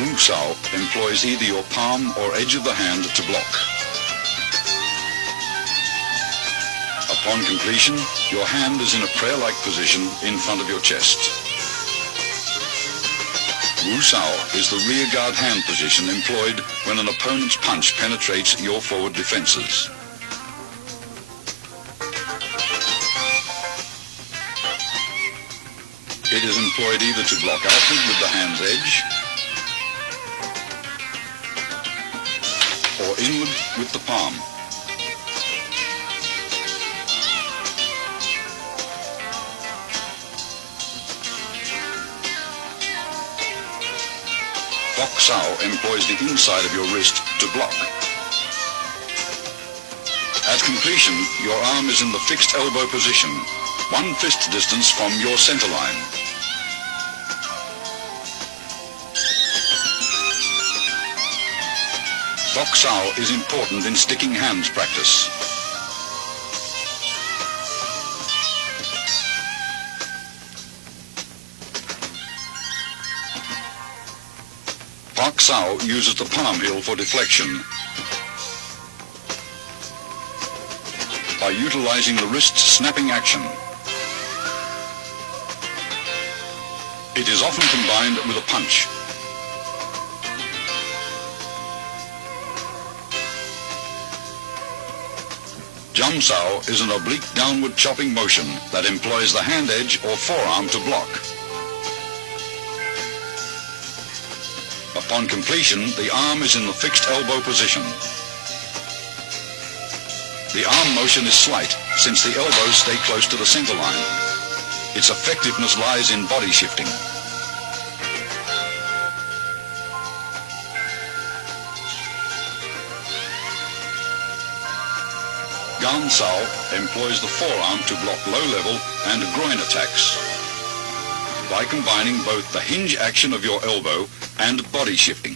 Wu Sao employs either your palm or edge of the hand to block. Upon completion, your hand is in a prayer-like position in front of your chest. Wu Sao is the rear guard hand position employed when an opponent's punch penetrates your forward defenses. It is employed either to block outward with the hand's edge or inward with the palm. Bok Sao employs the inside of your wrist to block. At completion, your arm is in the fixed elbow position, 1 fist distance from your center line. Bok Sao is important in sticking hands practice. Bok Sao uses the palm heel for deflection by utilizing the wrist's snapping action. It is often combined with a punch. Jum Sao is an oblique downward chopping motion that employs the hand edge or forearm to block. Upon completion, the arm is in the fixed elbow position. The arm motion is slight, since the elbows stay close to the center line. Its effectiveness lies in body shifting. Gan Sao employs the forearm to block low-level and groin attacks by combining both the hinge action of your elbow and body shifting.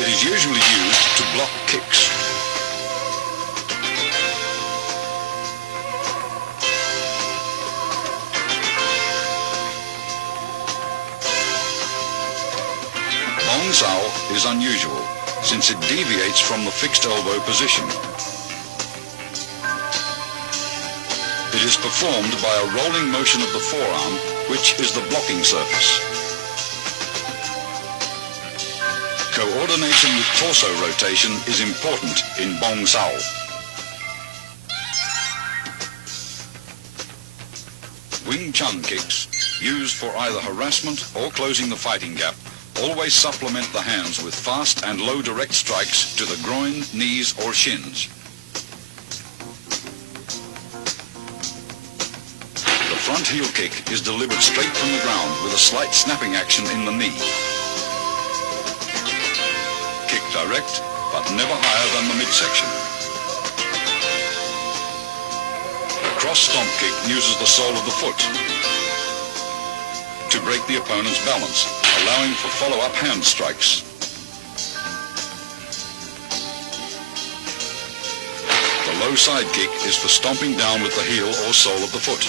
It is usually used to block kicks. Bong Sao is unusual, since it deviates from the fixed elbow position. It is performed by a rolling motion of the forearm, which is the blocking surface. Coordination with torso rotation is important in Bong Sao. Wing Chun kicks, used for either harassment or closing the fighting gap, always supplement the hands with fast and low direct strikes to the groin, knees or shins. The front heel kick is delivered straight from the ground with a slight snapping action in the knee. Kick direct, but never higher than the midsection. The cross stomp kick uses the sole of the foot to break the opponent's balance, allowing for follow-up hand strikes. The low side kick is for stomping down with the heel or sole of the foot.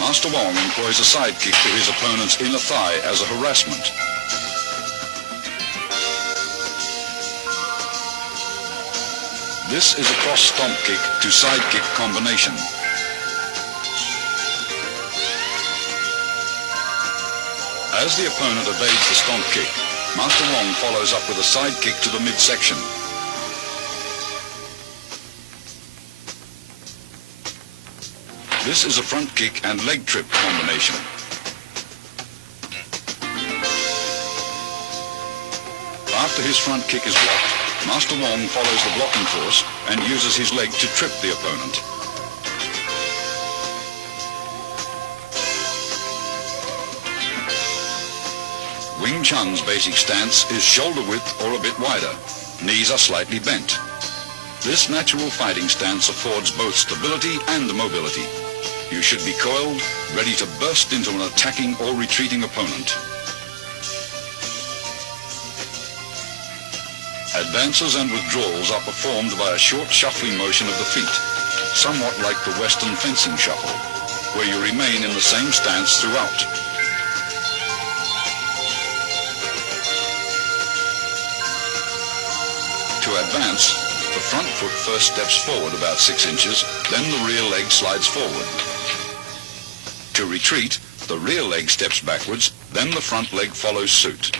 Master Wong employs a side kick to his opponent's inner thigh as a harassment. This is a cross stomp kick to side kick combination. As the opponent evades the stomp kick, Master Wong follows up with a side kick to the midsection. This is a front kick and leg trip combination. After his front kick is blocked, Master Wong follows the blocking force and uses his leg to trip the opponent. Wing Chun's basic stance is shoulder width or a bit wider. Knees are slightly bent. This natural fighting stance affords both stability and mobility. You should be coiled, ready to burst into an attacking or retreating opponent. Advances and withdrawals are performed by a short shuffling motion of the feet. somewhat like the Western fencing shuffle, where you remain in the same stance throughout. To advance, the front foot first steps forward about 6 inches, then the rear leg slides forward. To retreat, the rear leg steps backwards, then the front leg follows suit.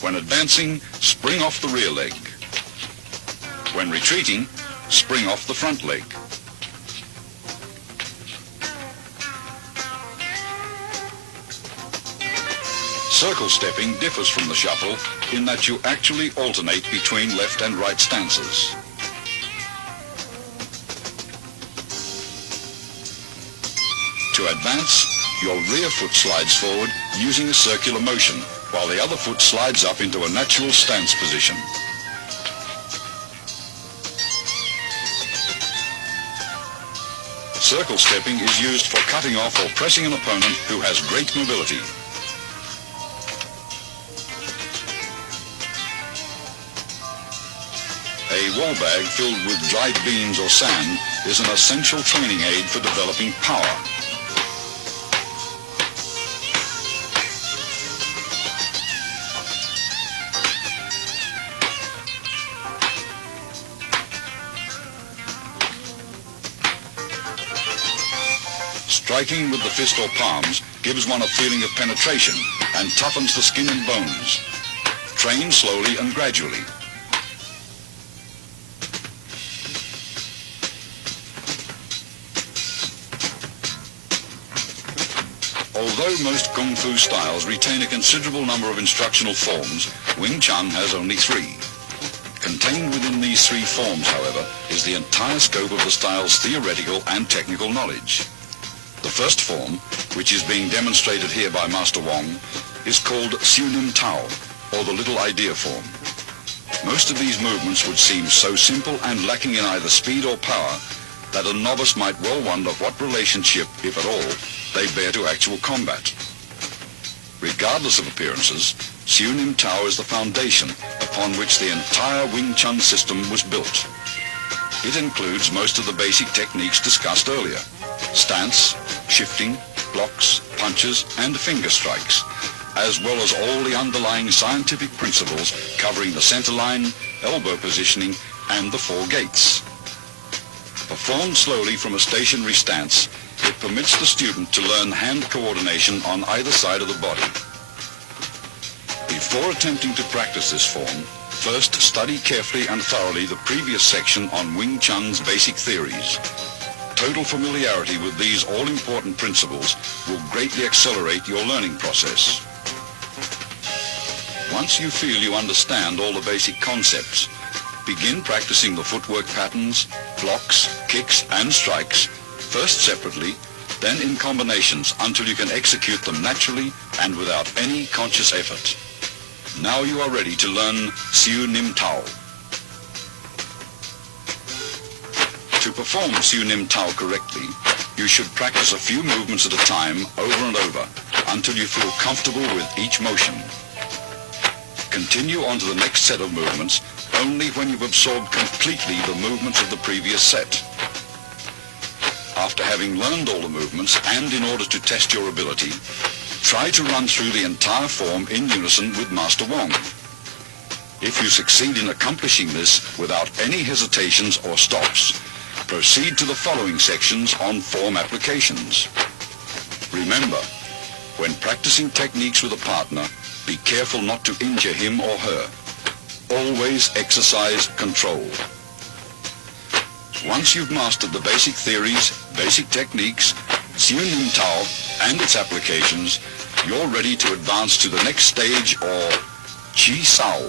When advancing, spring off the rear leg. When retreating, spring off the front leg. Circle stepping differs from the shuffle in that you actually alternate between left and right stances. To advance, your rear foot slides forward using a circular motion, while the other foot slides up into a natural stance position. Circle stepping is used for cutting off or pressing an opponent who has great mobility. A wall bag filled with dried beans or sand is an essential training aid for developing power. Striking with the fist or palms gives one a feeling of penetration and toughens the skin and bones. Train slowly and gradually. Although most Kung Fu styles retain a considerable number of instructional forms, Wing Chun has only 3. Contained within these 3 forms, however, is the entire scope of the style's theoretical and technical knowledge. The first form, which is being demonstrated here by Master Wong, is called Siu Nim Tao, or the Little Idea form. Most of these movements would seem so simple and lacking in either speed or power that a novice might well wonder what relationship, if at all, they bear to actual combat. Regardless of appearances, Siu Nim Tao is the foundation upon which the entire Wing Chun system was built. It includes most of the basic techniques discussed earlier: stance, shifting, blocks, punches, and finger strikes, as well as all the underlying scientific principles covering the center line, elbow positioning, and the 4 gates. Performed slowly from a stationary stance, it permits the student to learn hand coordination on either side of the body. Before attempting to practice this form, first study carefully and thoroughly the previous section on Wing Chun's basic theories. Total familiarity with these all-important principles will greatly accelerate your learning process. Once you feel you understand all the basic concepts, begin practicing the footwork patterns, blocks, kicks, and strikes, first separately, then in combinations until you can execute them naturally and without any conscious effort. Now you are ready to learn Siu Nim Tao. To perform Siu Nim Tao correctly, you should practice a few movements at a time over and over until you feel comfortable with each motion. Continue on to the next set of movements only when you've absorbed completely the movements of the previous set. After having learned all the movements, and in order to test your ability, try to run through the entire form in unison with Master Wong. If you succeed in accomplishing this without any hesitations or stops, proceed to the following sections on form applications. Remember, when practicing techniques with a partner, be careful not to injure him or her. Always exercise control. Once you've mastered the basic theories, basic techniques, Siu Nim Tao, and its applications, you're ready to advance to the next stage, or Chi Sao.